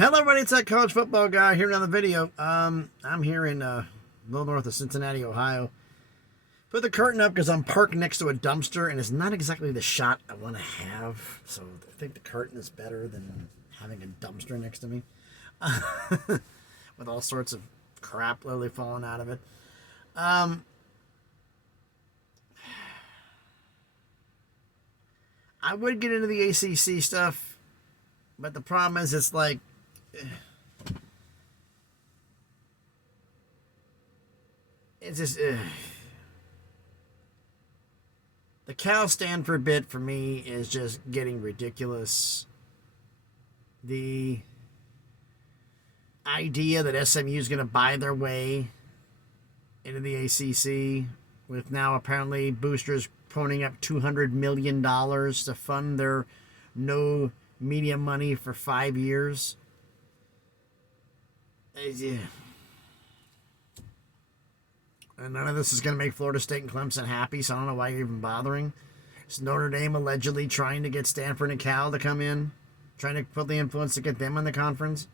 Hello everybody, it's that college football guy here in another video. I'm here in a little north of Cincinnati, Ohio. Put the curtain up because I'm parked next to a dumpster and it's not exactly the shot I want to have. So I think the curtain is better than having a dumpster next to me. With all sorts of crap literally falling out of it. I would get into the ACC stuff, but the problem is it's like, it's just the Cal Stanford bit for me is just getting ridiculous. The idea that SMU is going to buy their way into the ACC with now apparently boosters ponying up $200 million to fund their no media money for 5 years. And none of this is going to make Florida State and Clemson happy, so I don't know why you're even bothering. Is Notre Dame allegedly trying to get Stanford and Cal to come in? Trying to put the influence to get them in the conference?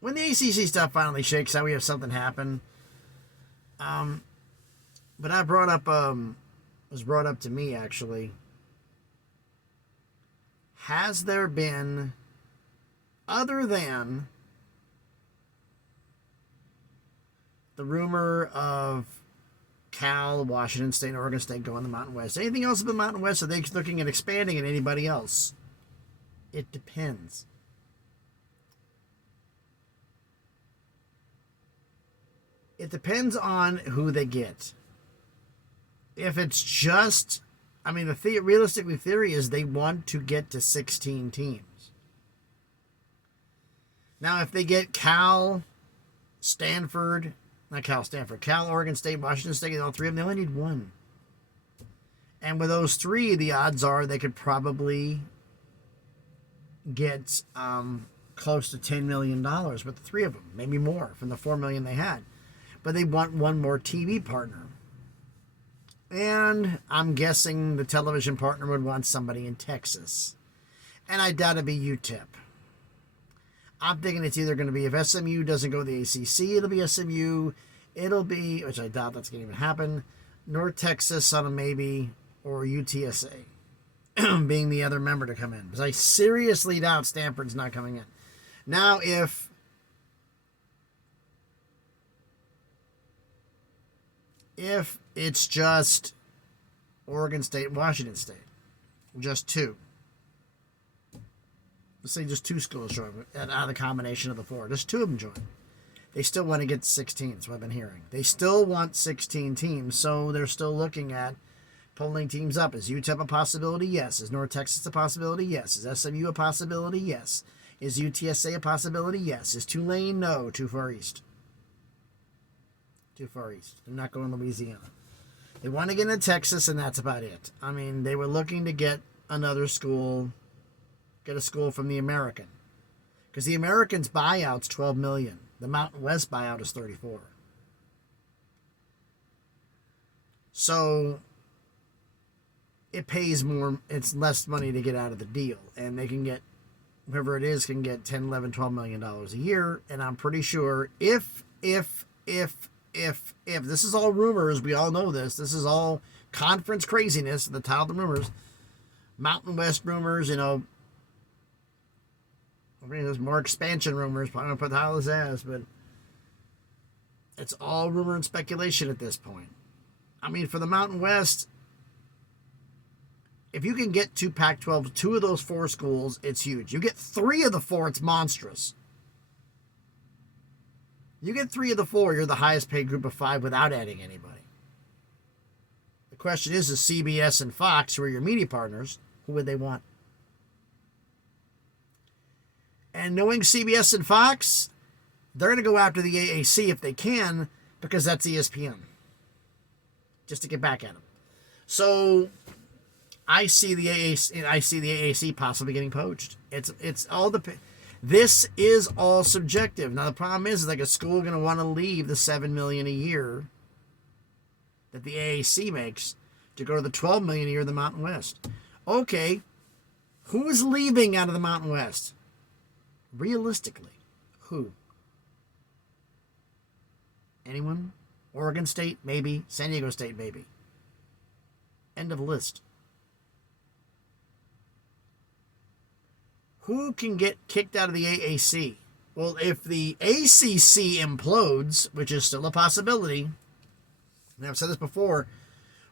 When the ACC stuff finally shakes out, we have something happen. But I brought up, was brought up to me actually. Has there been, other than the rumor of Cal, Washington State, and Oregon State going to the Mountain West, anything else in the Mountain West? Are they looking at expanding at anybody else? It depends. It depends on who they get. If it's just, I mean, realistically, theory is they want to get to 16 teams. Now, if they get Cal, Stanford, not Cal, Stanford, Cal, Oregon State, Washington State, all three of them, they only need one. And with those three, the odds are they could probably get close to $10 million with the three of them, maybe more from the $4 million they had. But they want one more TV partner. And I'm guessing the television partner would want somebody in Texas. And I doubt it'd be UTEP. I'm thinking it's either going to be, if SMU doesn't go to the ACC, it'll be SMU. It'll be, which I doubt that's going to even happen, North Texas on a maybe, or UTSA being the other member to come in. Because I seriously doubt Stanford's not coming in. Now, if it's just Oregon State, Washington State, just two. Let's say just two schools join out of the combination of the four. Just two of them join. They still want to get to 16, that's what I've been hearing. They still want 16 teams, so they're still looking at pulling teams up. Is UTEP a possibility? Yes. Is North Texas a possibility? Yes. Is SMU a possibility? Yes. Is UTSA a possibility? Yes. Is Tulane? No. Too far east. Too far east. They're not going to Louisiana. They want to get into Texas, and that's about it. I mean, they were looking to get another school, get a school from the American. Because the American's buyout's $12 million. The Mountain West buyout is $34. So it pays more, it's less money to get out of the deal. And they can get, whoever it is, can get $10, $11, $12 million a year. And I'm pretty sure if this is all rumors, we all know this is all conference craziness, the title of the rumors, Mountain West rumors, you know, I mean, there's more expansion rumors, I don't know what the hell this as, but it's all rumor and speculation at this point. I mean, for the Mountain West, if you can get two Pac-12, two of those four schools, it's huge. You get three of the four, it's monstrous. You get three of the four, you're the highest paid group of five without adding anybody. The question is CBS and Fox, who are your media partners, who would they want? And knowing CBS and Fox, they're going to go after the AAC if they can, because that's ESPN. Just to get back at them. So I see the AAC possibly getting poached. It's all this is all subjective. Now the problem is like a school going to want to leave the $7 million a year that the AAC makes to go to the $12 million a year of the Mountain West. Okay, Who is leaving out of the Mountain West? Realistically, who? Anyone? Oregon State, maybe. San Diego State, maybe. End of list. Who can get kicked out of the AAC? Well, if the ACC implodes, which is still a possibility, and I've said this before,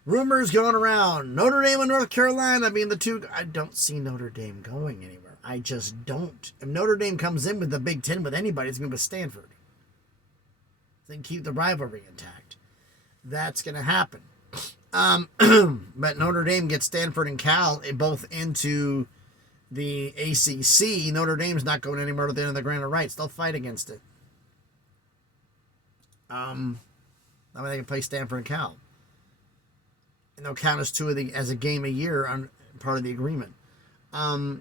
rumors going around, Notre Dame and North Carolina being the two. I don't see Notre Dame going anywhere. I just don't. If Notre Dame comes in with the Big Ten with anybody, it's going to be with Stanford. Then keep the rivalry intact. That's going to happen. But Notre Dame gets Stanford and Cal both into the ACC. Notre Dame's not going anywhere at the end of the grant of rights. They'll fight against it. That way they can play Stanford and Cal. And they'll count as a game a year on part of the agreement. They have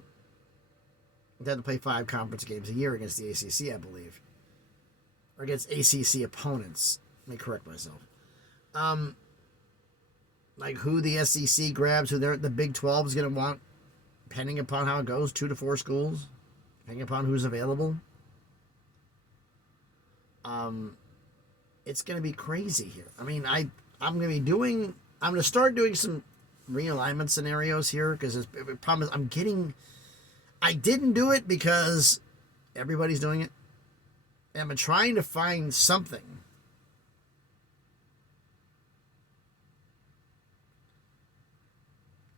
to play 5 conference games a year against the ACC, I believe. Or against ACC opponents. Let me correct myself. Like who the SEC grabs, who the Big 12 is going to want, depending upon how it goes, 2 to 4 schools, depending upon who's available. It's going to be crazy here. I mean, I'm going to start doing some realignment scenarios here because the problem is I didn't do it because everybody's doing it. And I'm trying to find something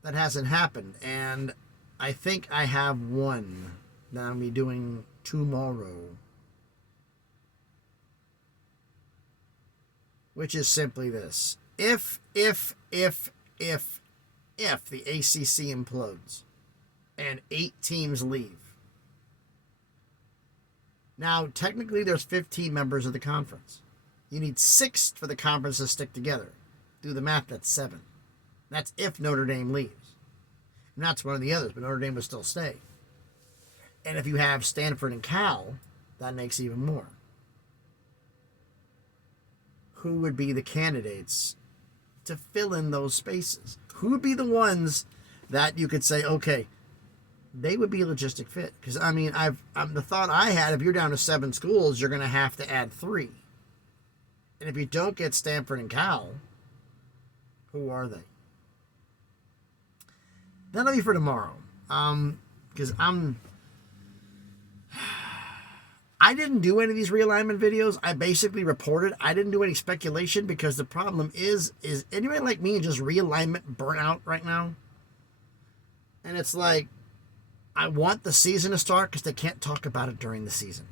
that hasn't happened. And I think I have one that I'll be doing tomorrow. Which is simply this. If the ACC implodes and 8 teams leave. Now, technically, there's 15 members of the conference. You need 6 for the conference to stick together. Do the math, that's 7. That's if Notre Dame leaves. And that's one of the others, but Notre Dame will still stay. And if you have Stanford and Cal, that makes even more. Who would be the candidates to fill in those spaces? Who would be the ones that you could say, okay, they would be a logistic fit? Because, I mean, the thought I had, if you're down to 7 schools, you're going to have to add 3. And if you don't get Stanford and Cal, who are they? That'll be for tomorrow. Because I didn't do any of these realignment videos. I basically reported. I didn't do any speculation because the problem is anybody like me just realignment burnout right now? And it's like, I want the season to start because they can't talk about it during the season.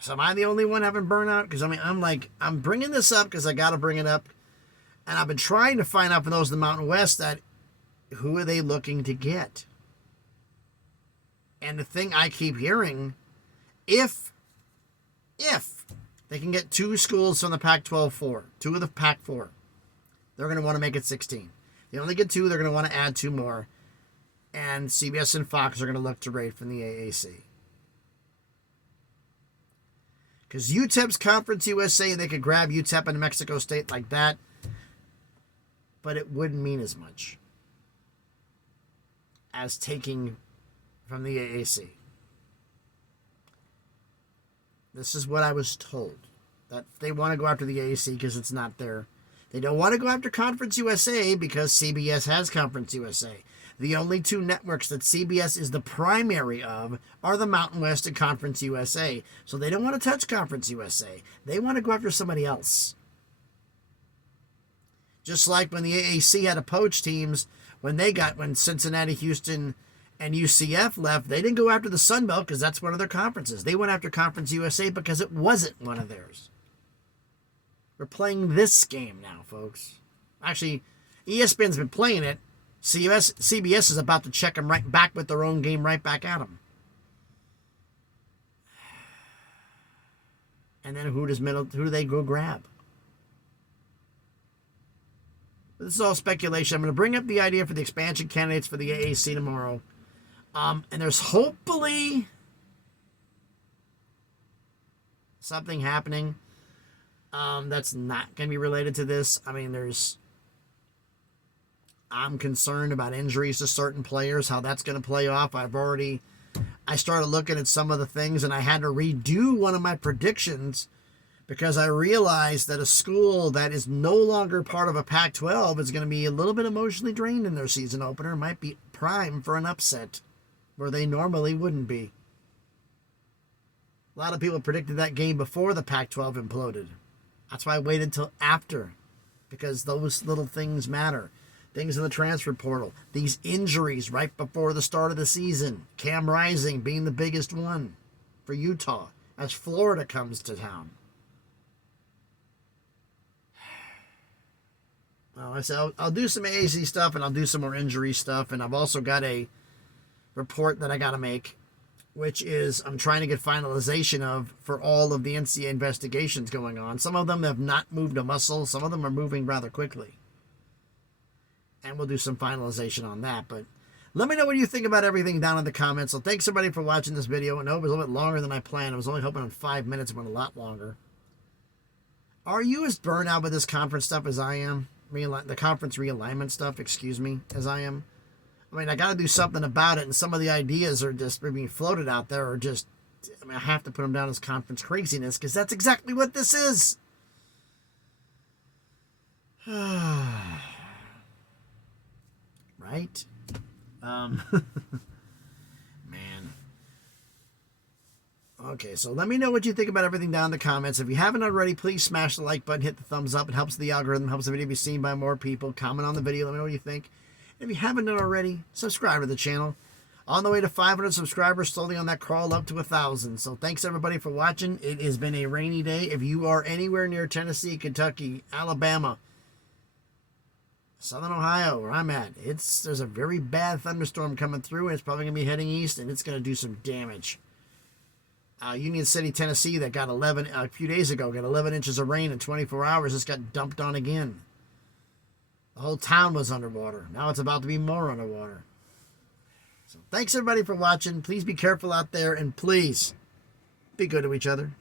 So am I the only one having burnout? Because, I mean, I'm bringing this up because I got to bring it up. And I've been trying to find out from those in the Mountain West that who are they looking to get? And the thing I keep hearing, if they can get 2 schools from the Pac-12 4, 2 of the Pac-4, they're going to want to make it 16. They only get 2, they're going to want to add 2 more. And CBS and Fox are going to look to raid from the AAC. Because UTEP's Conference USA, they could grab UTEP and Mexico State like that. But it wouldn't mean as much as taking from the AAC. This is what I was told. That they want to go after the AAC because it's not there. They don't want to go after Conference USA because CBS has Conference USA. The only 2 networks that CBS is the primary of are the Mountain West and Conference USA. So they don't want to touch Conference USA. They want to go after somebody else. Just like when the AAC had to poach teams, when Cincinnati, Houston, and UCF left, they didn't go after the Sun Belt because that's one of their conferences. They went after Conference USA because it wasn't one of theirs. We're playing this game now, folks. Actually, ESPN's been playing it. CBS is about to check them right back with their own game right back at them. And then who do they go grab? This is all speculation. I'm going to bring up the idea for the expansion candidates for the AAC tomorrow. And there's hopefully something happening that's not going to be related to this. I mean, there's I'm concerned about injuries to certain players, how that's going to play off. I started looking at some of the things, and I had to redo one of my predictions because I realized that a school that is no longer part of a Pac-12 is going to be a little bit emotionally drained in their season opener, might be prime for an upset where they normally wouldn't be. A lot of people predicted that game before the Pac-12 imploded. That's why I waited until after, because those little things matter. Things in the transfer portal. These injuries right before the start of the season. Cam Rising being the biggest one for Utah as Florida comes to town. Well, I said I'll do some AAC stuff and I'll do some more injury stuff. And I've also got a report that I got to make, which is I'm trying to get finalization of for all of the NCAA investigations going on. Some of them have not moved a muscle. Some of them are moving rather quickly. And we'll do some finalization on that. But let me know what you think about everything down in the comments. So thanks everybody for watching this video. I know it was a little bit longer than I planned. I was only hoping on 5 minutes. It went a lot longer. Are you as burned out with this conference stuff as I am? The conference realignment stuff, excuse me, as I am? I mean, I got to do something about it. And some of the ideas are just being floated out there are just, I mean, I have to put them down as conference craziness because that's exactly what this is. Right? Man. Okay, so let me know what you think about everything down in the comments. If you haven't already, please smash the like button, hit the thumbs up. It helps the algorithm, helps the video be seen by more people. Comment on the video, let me know what you think. And if you haven't done already, subscribe to the channel. On the way to 500 subscribers, slowly on that crawl up to 1,000. So thanks everybody for watching. It has been a rainy day. If you are anywhere near Tennessee, Kentucky, Alabama, Southern Ohio, where I'm at, there's a very bad thunderstorm coming through, and it's probably going to be heading east, and it's going to do some damage. Union City, Tennessee, that got a few days ago, got 11 inches of rain in 24 hours. It's got dumped on again. The whole town was underwater. Now it's about to be more underwater. So thanks everybody for watching. Please be careful out there, and please be good to each other.